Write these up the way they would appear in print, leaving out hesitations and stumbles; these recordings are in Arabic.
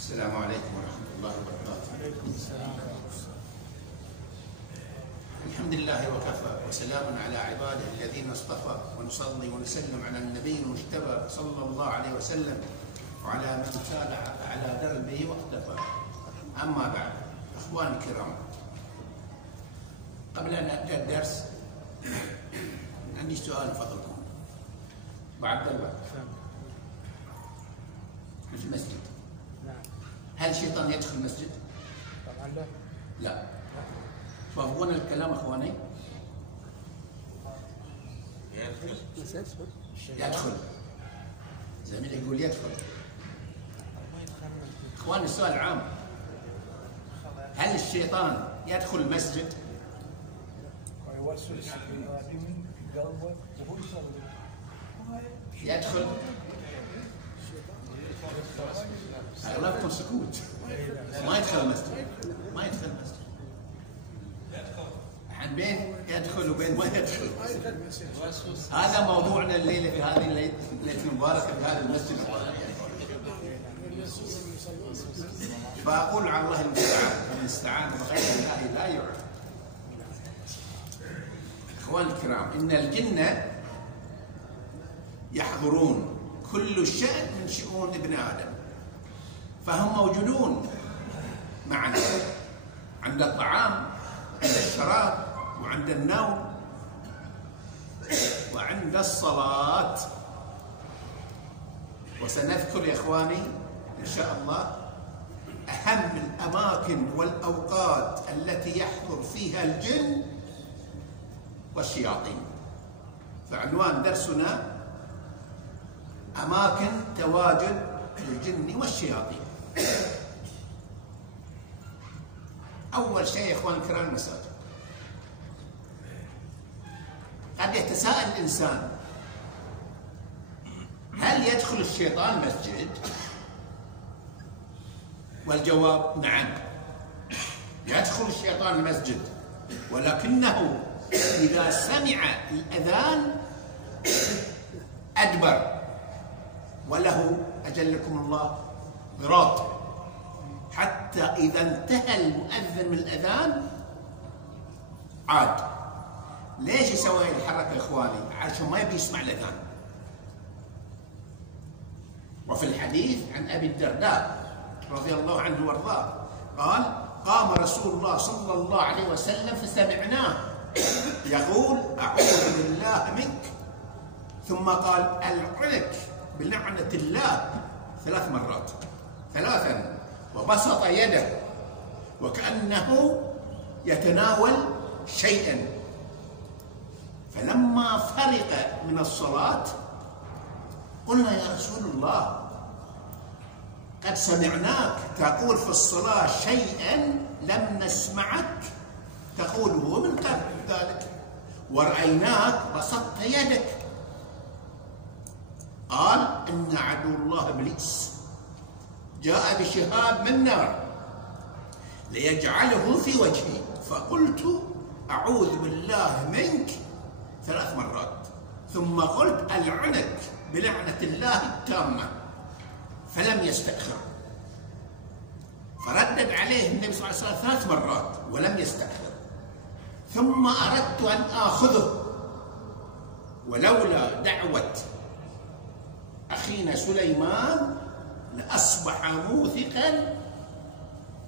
السلام عليكم ورحمة الله وبركاته. عليكم السلام ورحمة الله. الحمد لله وكفى وسلام على عباده الذين اصطفى، ونصلي ونسلم على النبي المجتبى صلى الله عليه وسلم وعلى من سار على دربه واقتفى. أما بعد، أخواني الكرام، قبل أن أبدأ الدرس عندي سؤال فضلكم. بعد الوقت في المسجد، نعم. هل الشيطان يدخل المسجد؟ طبعا لا. لا. فهمونا الكلام اخواني. يدخل. زميلي يقول يدخل. اخواني السؤال عام، هل الشيطان يدخل المسجد؟ ويوسوس في قلبه وهو يصلي. يدخل. اغلبكم سكوت. ما يدخل المسجد. ما يدخل المسجد. الحين بين يدخل وبين ما يدخل. هذا موضوعنا الليله في هذه الليله المباركه في هذا المسجد المبارك. فاقول على الله المستعان، ومن استعان بغير الله لا يعلم. اخواني الكرام، ان الجن يحضرون كل شأن من شؤون ابن آدم، فهم موجودون معنا عند الطعام، عند الشراب، وعند النوم، وعند الصلاة. وسنذكر يا إخواني إن شاء الله أهم الأماكن والأوقات التي يحضر فيها الجن والشياطين. فعنوان درسنا أماكن تواجد الجن والشياطين. أول شيء يا إخوان الكرام المساجد. قد يتساءل الإنسان، هل يدخل الشيطان المسجد؟ والجواب نعم، يدخل الشيطان المسجد، ولكنه إذا سمع الأذان أدبر، وله أجلكم الله ضراط، حتى إذا انتهى المؤذن من الأذان عاد. ليش يسوي هذه الحركة يا إخواني؟ عشان ما يبي يسمع الأذان. وفي الحديث عن أبي الدرداء رضي الله عنه وارضاه قال: قام رسول الله صلى الله عليه وسلم فسمعناه يقول: أعوذ بالله منك، ثم قال: ألعنك بلعنة الله 3 مرات، 3، وبسط يده وكأنه يتناول شيئا. فلما فرغ من الصلاة قلنا: يا رسول الله، قد سمعناك تقول في الصلاة شيئا لم نسمعك تقوله من قبل ذلك، ورأيناك بسطت يدك. قال: إن عدو الله إبليس جاء بشهاب من نار ليجعله في وجهي، فقلت: أعوذ بالله منك 3 مرات، ثم قلت: ألعنك بلعنة الله التامة، فلم يستأخر. فردد عليه النبي صلى الله عليه وسلم 3 مرات ولم يستأخر. ثم أردت أن آخذه، ولولا دعوة أخينا سليمان لأصبح موثقا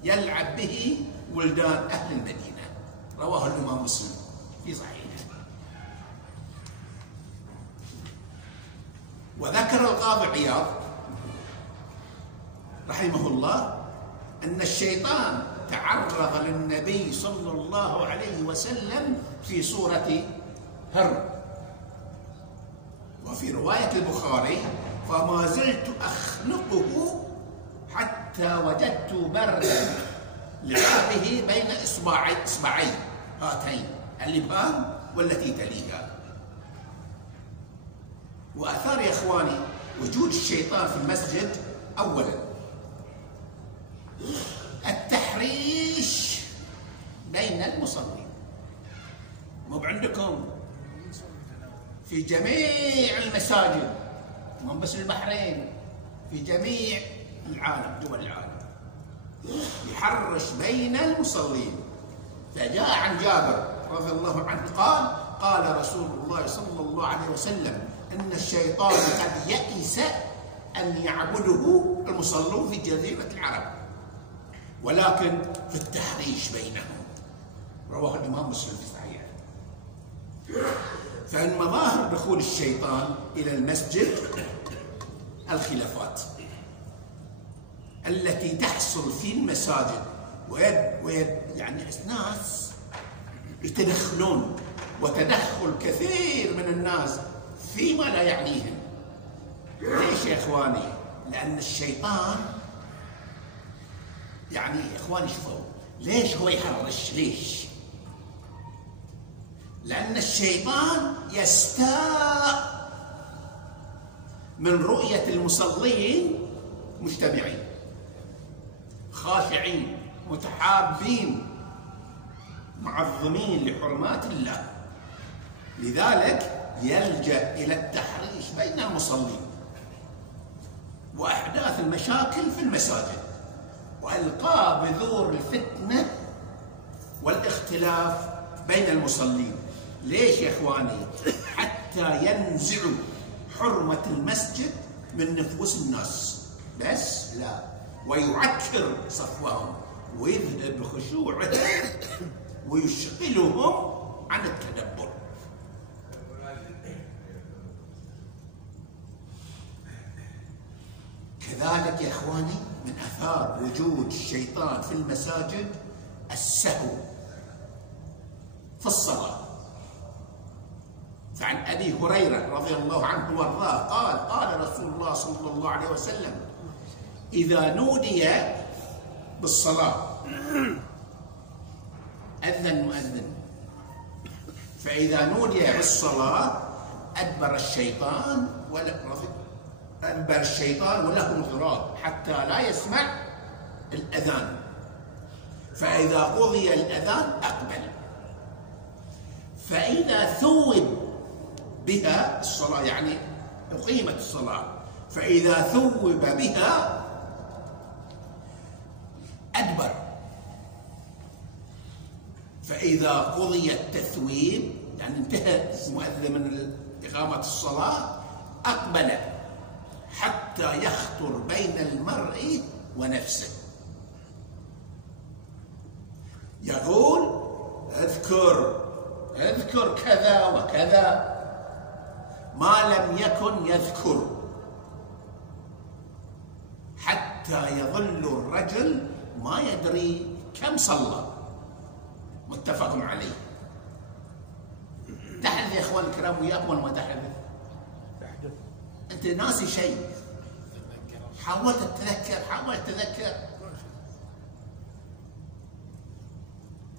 يلعب به ولدان أهل المدينة. رواه الإمام مسلم في صحيحه. وذكر القاضي عياض رحمه الله أن الشيطان تعرض للنبي صلى الله عليه وسلم في صورة هر. وفي رواية البخاري: فما زلت أخنقه حتى وجدت بردا لعابه بين إصبعي هاتين الإبهام والتي تليها. وآثار يا إخواني وجود الشيطان في المسجد: أولا التحريش بين المصلين. مو عندكم في جميع المساجد، مو بس البحرين، في جميع العالم، دول العالم، يحرش بين المصلين. فجاء عن جابر رضي الله عنه قال: قال رسول الله صلى الله عليه وسلم: إن الشيطان قد يئس أن يعبده المصلون في جزيرة العرب، ولكن في التحريش بينهم. رواه الإمام مسلم في صحيحه. فمن مظاهر دخول الشيطان إلى المسجد الخلافات التي تحصل في المساجد، يعني ناس يتدخلون، وتدخل كثير من الناس فيما لا يعنيهم. ليش يا إخواني؟ لأن الشيطان يعني يا إخواني شوفوا ليش هو يحرش؟ ليش؟ لأن الشيطان يستاء من رؤية المصلين مجتمعين خاشعين متحابين معظمين لحرمات الله، لذلك يلجأ إلى التحريش بين المصلين وأحداث المشاكل في المساجد وإلقاء بذور الفتنة والاختلاف بين المصلين. ليش يا إخواني؟ حتى ينزعوا حرمة المسجد من نفوس الناس بس لا، ويعكر صفوهم ويذهب خشوعهم ويشغلهم عن التدبر. كذلك يا إخواني من آثار وجود الشيطان في المساجد السهو في الصلاة. فعن أبي هريرة رضي الله عنه وارضاه قال: قال رسول الله صلى الله عليه وسلم: إذا نودي بالصلاة أذن مؤذن، فإذا نودي بالصلاة أدبر الشيطان وله مضراب حتى لا يسمع الأذان، فإذا قضي الأذان أقبل، فإذا ثوب بها الصلاة يعني أقيمت الصلاة، فإذا ثوب بها أدبر، فإذا قضي التثويب يعني انتهى المؤذن من إقامة الصلاة أقبل حتى يخطر بين المرء ونفسه، يقول: اذكر كذا وكذا، ما لم يكن يذكر، حتى يظل الرجل ما يدري كم صلى. متفق عليه. تحدث يا اخوان الكرام وياكم ولا ما تحدث؟ انت ناسي شيء، حاول تتذكر.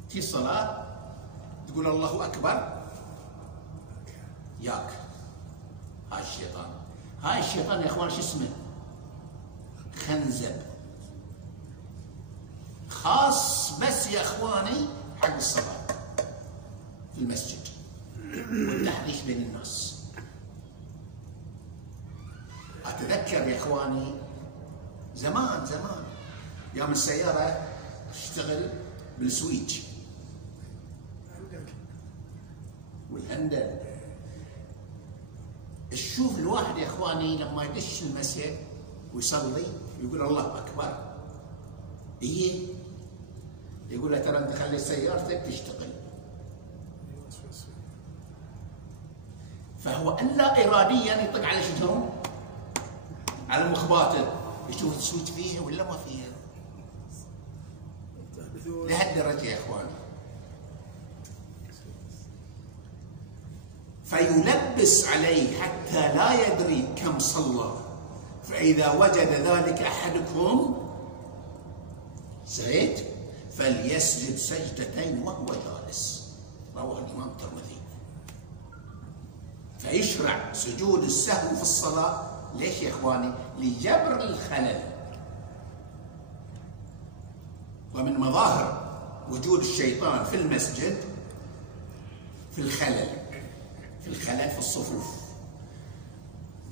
في الصلاة تقول الله أكبر، ياك هاي الشيطان يا اخوان شو اسمه؟ خنزب، خاص بس يا اخواني حق الصلاة في المسجد والتحريش بين الناس. أتذكر يا إخواني زمان يوم السيارة تشتغل بالسويتش والهندل، تشوف الواحد يا إخواني لما يدش المسجد ويصلي يقول الله أكبر، يقول له ترى أنت خلي سيارتك تشتغل. فهو إلا إراديا يطق على شنو؟ على مخباته، يشوف السويتش فيها ولا ما فيها. لهالدرجة يا إخواني. فيلبس عليه حتى لا يدري كم صلى، فإذا وجد ذلك أحدكم زيد فليسجد سجدتين وهو جالس. رواه الإمام الترمذي. فيشرع سجود السهو في الصلاة. ليش يا إخواني؟ لجبر الخلل. ومن مظاهر وجود الشيطان في المسجد في الخلل في الصفوف.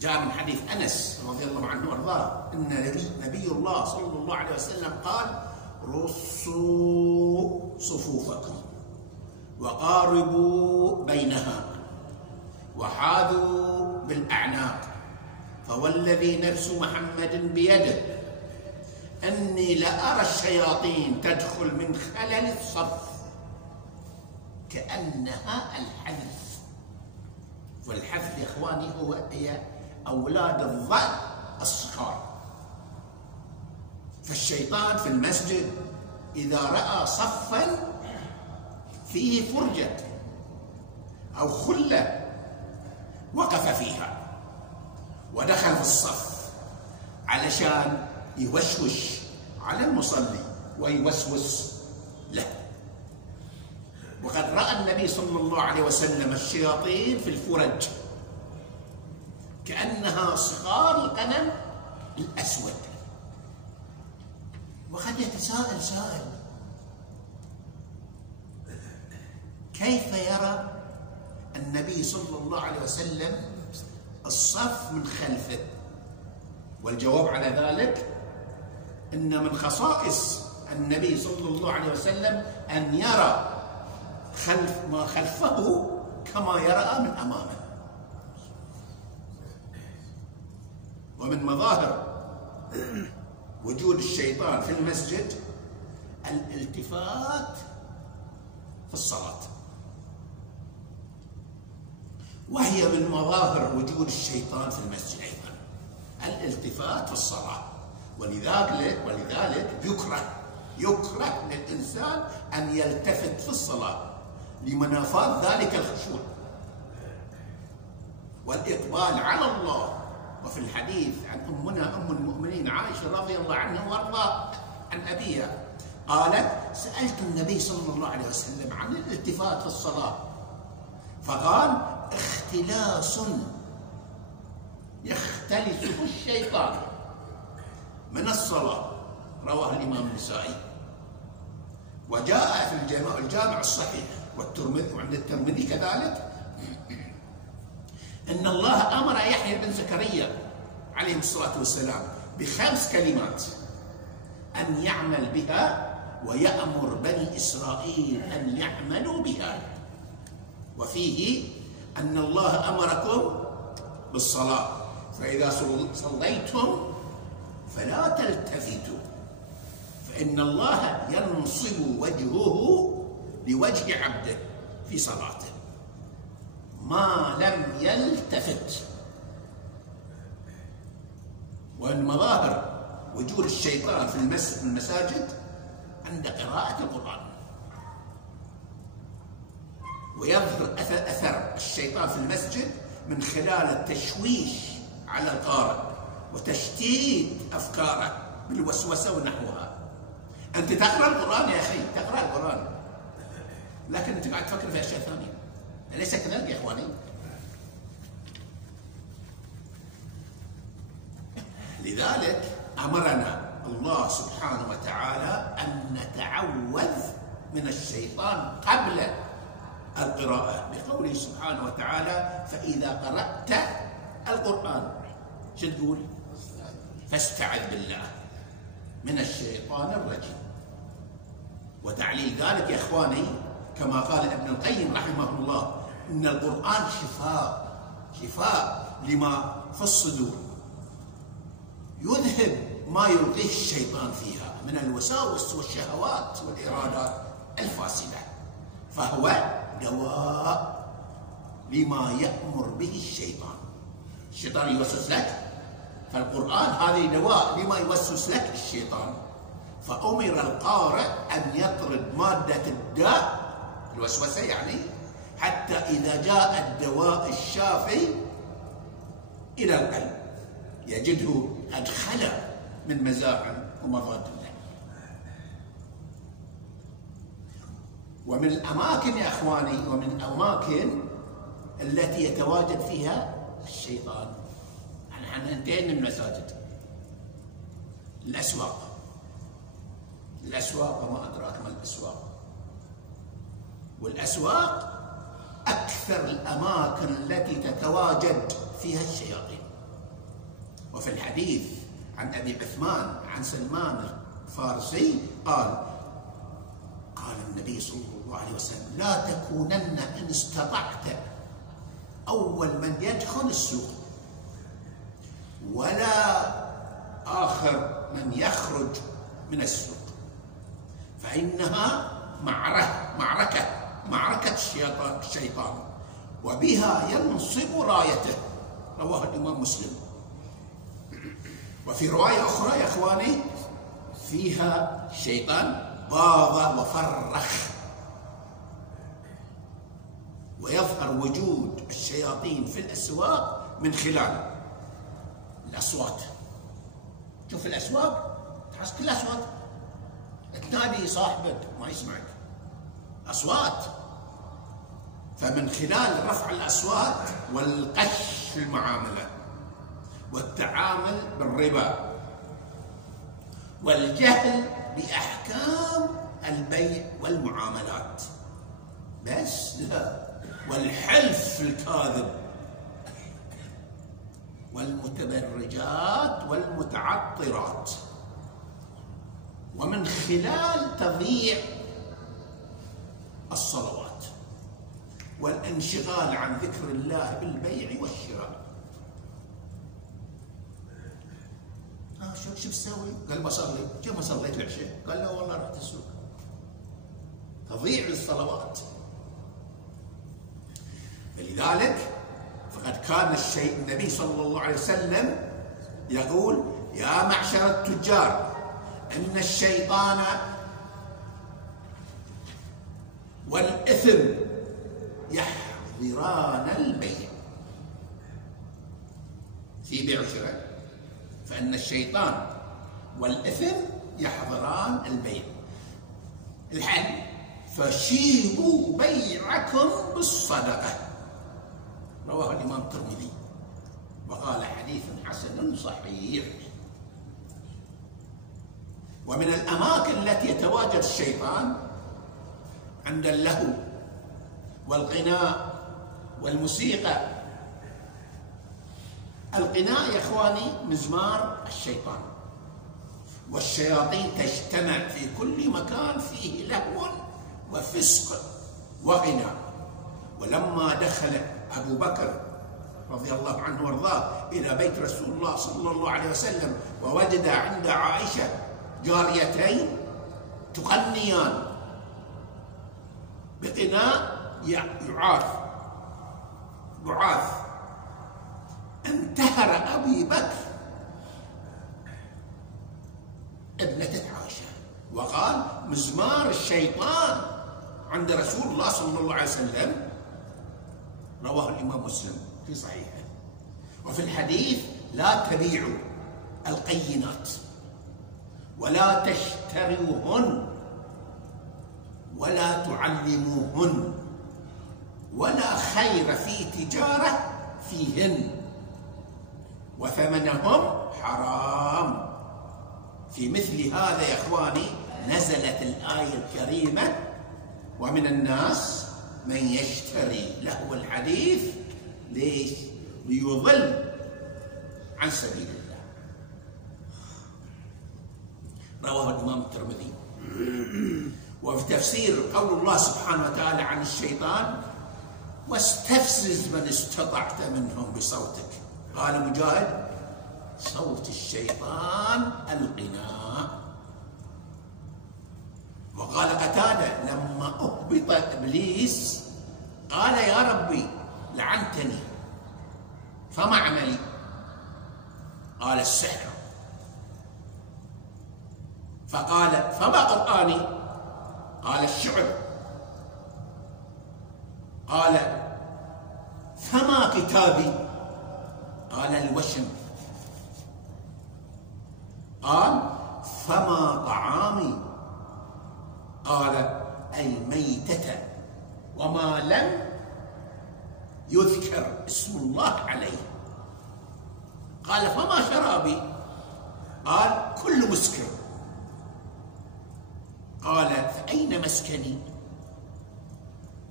جاء من حديث أنس رضي الله عنه وارضاه أن نبي الله صلى الله عليه وسلم قال: رصوا صفوفكم وقاربوا بينها وحاذوا بالأعناق، فوالذي نفس محمد بيده أني لأرى الشياطين تدخل من خلل الصف كأنها الحذف. والحذف يا إخواني هي أولاد الضأن الصغار. فالشيطان في المسجد إذا رأى صفا فيه فرجة أو خلة وقف فيها ودخل في الصف علشان يوشوش على المصلي ويوسوس له. وقد رأى النبي صلى الله عليه وسلم الشياطين في الفرج كأنها صغار القلم الأسود. وقد يتساءل سائل: كيف يرى النبي صلى الله عليه وسلم الصف من خلفه؟ والجواب على ذلك إن من خصائص النبي صلى الله عليه وسلم أن يرى ما خلفه كما يرى من أمامه. ومن مظاهر وجود الشيطان في المسجد الالتفات في الصلاة، وهي من مظاهر وجود الشيطان في المسجد أيضا الالتفات في الصلاة. ولذلك يكره للإنسان أن يلتفت في الصلاة لمنافاة ذلك الخشوع والإقبال على الله. وفي الحديث عن أمنا أم المؤمنين عائشة رضي الله عنها وارضاها عن أبيها قالت: سألت النبي صلى الله عليه وسلم عن الالتفات في الصلاة فقال: اختلاس يختلسه الشيطان من الصلاة. رواه الإمام النسائي. وجاء في الجامع الصحيح والترمذي وعند الترمذي كذلك إن الله أمر يحيى بن زكريا عليه الصلاة والسلام ب5 كلمات أن يعمل بها ويأمر بني إسرائيل أن يعملوا بها. وفيه أن الله أمركم بالصلاة فإذا صليتم فلا تلتفتوا فإن الله ينصب وجهه لوجه عبده في صلاته ما لم يلتفت. ومن مظاهر وجود الشيطان في المساجد عند قراءة القرآن. ويظهر أثر الشيطان في المسجد من خلال التشويش على القارئ وتشتيت أفكاره بالوسوسة ونحوها. أنت تقرأ القرآن يا أخي، تقرأ القرآن، لكن أنت قاعد تفكر في أشياء ثانية. أليس كذلك يا إخواني؟ لذلك أمرنا الله سبحانه وتعالى أن نتعوذ من الشيطان قبل القراءة بقوله سبحانه وتعالى: فإذا قرأت القرآن شو تقول؟ فاستعذ بالله من الشيطان الرجيم. وتعليل ذلك يا إخواني كما قال ابن القيم رحمه الله إن القرآن شفاء لما في الصدور، يذهب ما يلقيه الشيطان فيها من الوساوس والشهوات والإرادات الفاسدة، فهو دواء لما يأمر به الشيطان. الشيطان يوسوس لك، فالقرآن هذه دواء لما يوسوس لك الشيطان. فأمر القارئ أن يطرد مادة الداء الوسوسة يعني حتى إذا جاء الدواء الشافي إلى القلب يجده قد خلا من مزاحم ومضاد الله. ومن الأماكن يا إخواني ومن الأماكن التي يتواجد فيها الشيطان، نحن انتهينا من المساجد، الأسواق وما أدراك ما الأسواق. والأسواق أكثر الأماكن التي تتواجد فيها الشياطين. وفي الحديث عن أبي عثمان عن سلمان الفارسي قال النبي صلى الله عليه وسلم: لا تكونن إن استطعت أول من يدخل السوق، ولا آخر من يخرج من السوق، فإنها معركة الشيطان، وبها ينصب رايته. رواه الإمام مسلم. وفي رواية أخرى يا إخواني فيها شيطان باض وفرخ، ويظهر وجود الشياطين في الأسواق من خلال الأصوات. شوف الأسواق تحس كل أصوات، تنادي صاحبك ما يسمعك، أصوات. فمن خلال رفع الأصوات والقش في المعاملة والتعامل بالربا والجهل بأحكام البيع والمعاملات، بس لا، والحلف الكاذب والمتبرجات والمتعطرات، ومن خلال تضييع الصلوات والانشغال عن ذكر الله بالبيع والشراء. شو تسوي؟ قال بصلي. كيف ما صليت العشاء؟ قال لا والله رحت السوق. تضيع الصلوات. فلذلك فقد كان النبي صلى الله عليه وسلم يقول: يا معشر التجار، إن الشيطان والإثم يحضران البيع. في بيع وشراء، فإن الشيطان والإثم يحضران البيع. الحل: فشيبوا بيعكم بالصدقة. رواه الإمام الترمذي وقال: حديث حسن صحيح. ومن الأماكن التي يتواجد الشيطان عند اللهو والغناء والموسيقى. الغناء يا إخواني مزمار الشيطان، والشياطين تجتمع في كل مكان فيه لهو وفسق وغناء. ولما دخل أبو بكر رضي الله عنه وارضاه إلى بيت رسول الله صلى الله عليه وسلم، ووجد عند عائشة جاريتين تغنيان بغناء يعاث، انتهر أبي بكر ابنته عائشة وقال: مزمار الشيطان عند رسول الله صلى الله عليه وسلم. رواه الإمام مسلم في صحيحه. وفي الحديث: لا تبيعوا القينات ولا تشتروهن ولا تعلموهن، ولا خير في تجارة فيهن، وثمنهم حرام. في مثل هذا يا إخواني نزلت الآية الكريمة: ومن الناس من يشتري لهو الحديث. ليش؟ ليضل عن سبيل الله. رواه الإمام الترمذي. وفي تفسير قول الله سبحانه وتعالى عن الشيطان: واستفزز من استطعت منهم بصوتك. قال مجاهد: صوت الشيطان الغناء. وقال قتادة: لما أهبط إبليس قال: يا ربي لعنتني، فما عملي؟ قال: السحر. فقال: فما قرآني؟ قال: الشعر. قال: فما كتابي؟ قال: الوشم. قال: فما طعامي؟ قال: الميتة وما لم يذكر اسم الله عليه. قال: فما شرابي؟ قال: كل مسكر. قال: فأين مسكني؟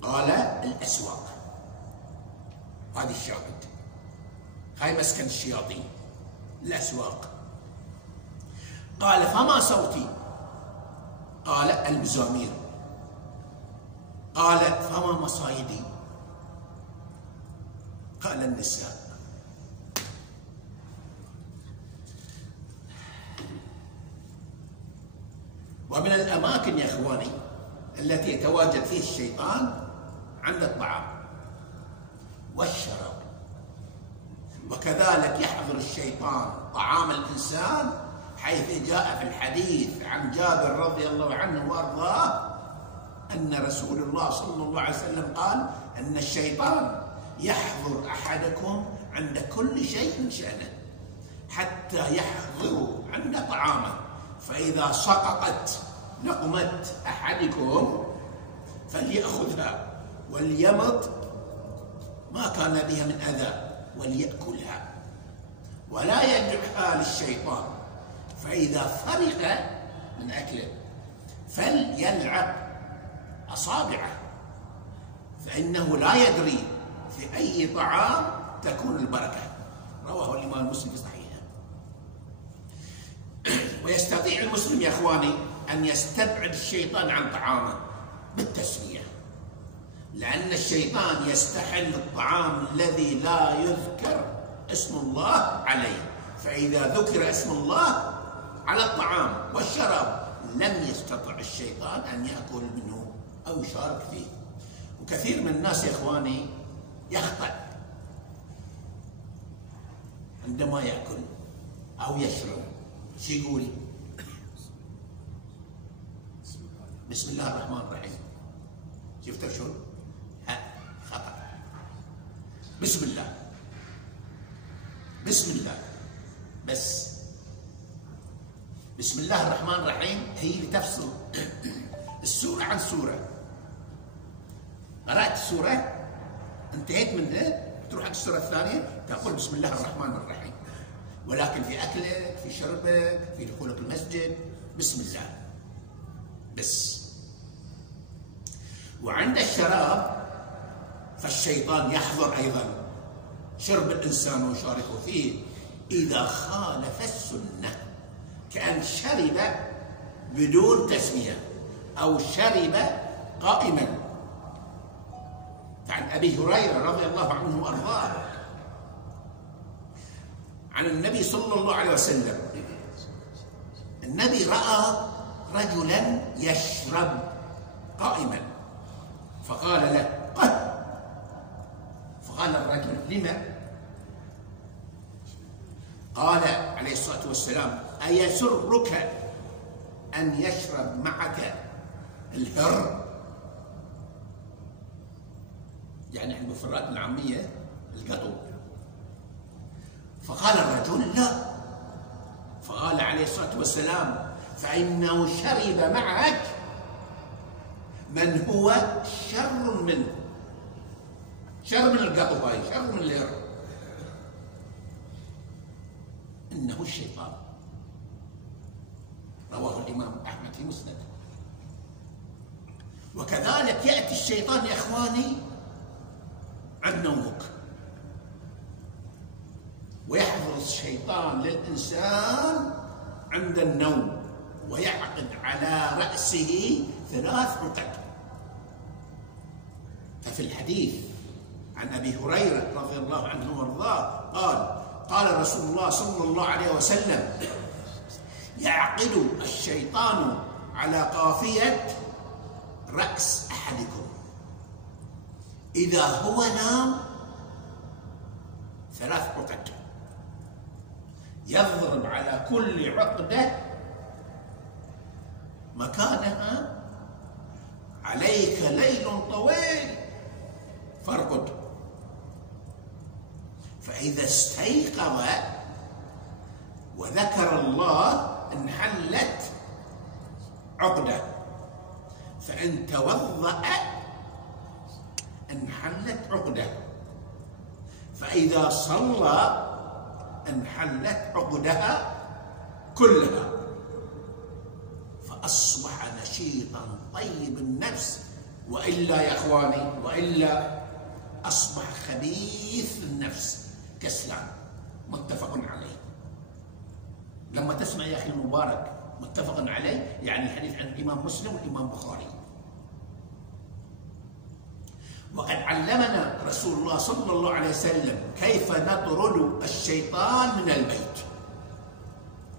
قال: الأسواق. هذه الشاهد، هاي مسكن الشياطين، الأسواق. قال: فما صوتي؟ المزامير. قال: فما مصايدي؟ قال: النساء. ومن الأماكن يا إخواني التي يتواجد فيه الشيطان عند الطعام والشراب، وكذلك يحضر الشيطان طعام الإنسان، حيث جاء في الحديث عن جابر رضي الله عنه وأرضاه أن رسول الله صلى الله عليه وسلم قال أن الشيطان يحضر أحدكم عند كل شيء شأنه، حتى يحضر عند طعامه، فإذا سقطت لقمة أحدكم فليأخذها وليمط ما كان بها من أذى وليأكلها، ولا يدعها للشيطان، فإذا فرغ من أكله فليلعق أصابعه، فإنه لا يدري في أي طعام تكون البركة. رواه الإمام مسلم في صحيحه. ويستطيع المسلم يا إخواني أن يستبعد الشيطان عن طعامه بالتسمية، لأن الشيطان يستحل الطعام الذي لا يذكر اسم الله عليه، فإذا ذكر اسم الله على الطعام والشراب لم يستطع الشيطان أن يأكل منه أو يشارك فيه. وكثير من الناس يا إخواني يخطأ عندما يأكل أو يشرب، شو يقول؟ بسم الله الرحمن الرحيم. شفتوا شلون؟ خطأ. بسم الله، بسم الله بس. بسم الله الرحمن الرحيم هي اللي تفصل السورة عن سورة. قرأت السورة انتهيت منها تروح على السورة الثانية تقول بسم الله الرحمن الرحيم، ولكن في أكلك، في شربك، في دخولك المسجد بسم الله بس. وعند الشراب فالشيطان يحضر أيضا شرب الإنسان ويشاركه فيه إذا خالف السنة، كأن شرب بدون تسمية أو شرب قائما. فعن أبي هريرة رضي الله عنه وأرضاه عن النبي صلى الله عليه وسلم، النبي رأى رجلا يشرب قائما فقال له: قل. فقال الرجل: لما؟ قال عليه الصلاة والسلام: أيسرك أن يشرب معك الهر؟ يعني احنا بالفرات العامية القطو. فقال الرجل: لا. فقال عليه الصلاة والسلام: فإنه شرب معك من هو شر منه. شر من القطو، هاي شر من الهر، إنه الشيطان. رواه الإمام أحمد في مسنده. وكذلك يأتي الشيطان يا إخواني عند نومك، ويحضر الشيطان للإنسان عند النوم ويعقد على رأسه 3 عقد. ففي الحديث عن أبي هريرة رضي الله عنه وارضاه قال: قال رسول الله صلى الله عليه وسلم: يعقد الشيطان على قافية رأس أحدكم إذا هو نام 3 عقد، يضرب على كل عقدة مكانها: عليك ليل طويل فارقد. فإذا استيقظ وذكر الله انحلت عقدة، فإن توضأ انحلت عقدة، فإذا صلى انحلت عقدها كلها، فأصبح نشيطا طيب النفس. وإلا يا إخواني، وإلا أصبح خبيث النفس كسلان. متفق عليه. لما تسمع يا أخي المبارك متفق عليه، يعني الحديث عن الإمام مسلم والإمام البخاري. وقد علمنا رسول الله صلى الله عليه وسلم كيف نطرد الشيطان من البيت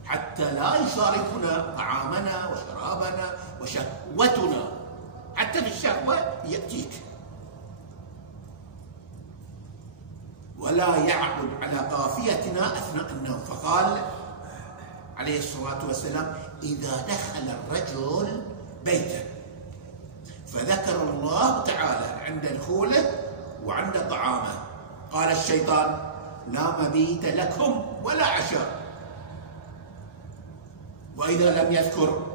حتى لا يشاركنا طعامنا وشرابنا وشهوتنا، حتى في الشهوة يأتيك، ولا يعقد على قافيتنا أثناء النوم. فقال عليه الصلاة والسلام: إذا دخل الرجل بيته فذكر الله تعالى عند دخوله وعند طعامه، قال الشيطان: لا مبيت لكم ولا عشاء. وإذا لم يذكر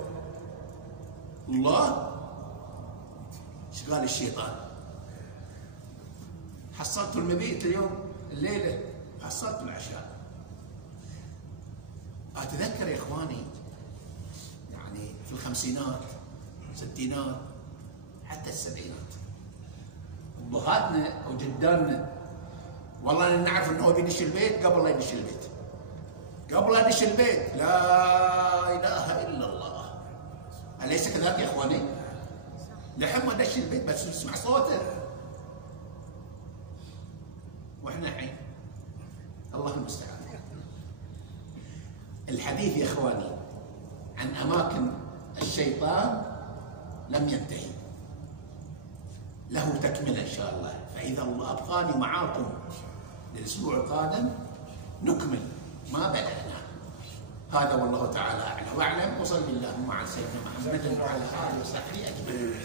الله، ايش قال الشيطان؟ حصلت المبيت اليوم الليلة، حصلت العشاء. أتذكر يا إخواني يعني في الخمسينات الستينات حتى السبعينات، أبهاتنا أو جداننا والله نعرف أنه بيدش البيت قبل لا يدش البيت، قبل لا يدش البيت لا إله إلا الله. أليس كذلك يا إخواني؟ لحين ما دش البيت بس نسمع صوته، وإحنا الحين الله المستعان. الحديث يا إخواني عن أماكن الشيطان لم ينتهي، له تكملة إن شاء الله. فإذا الله أبقاني معاكم للأسبوع القادم نكمل ما بدأنا. هذا والله تعالى أعلى وأعلم، وصلى اللهم على سيدنا محمد وعلى آله وصحبه أجمعين.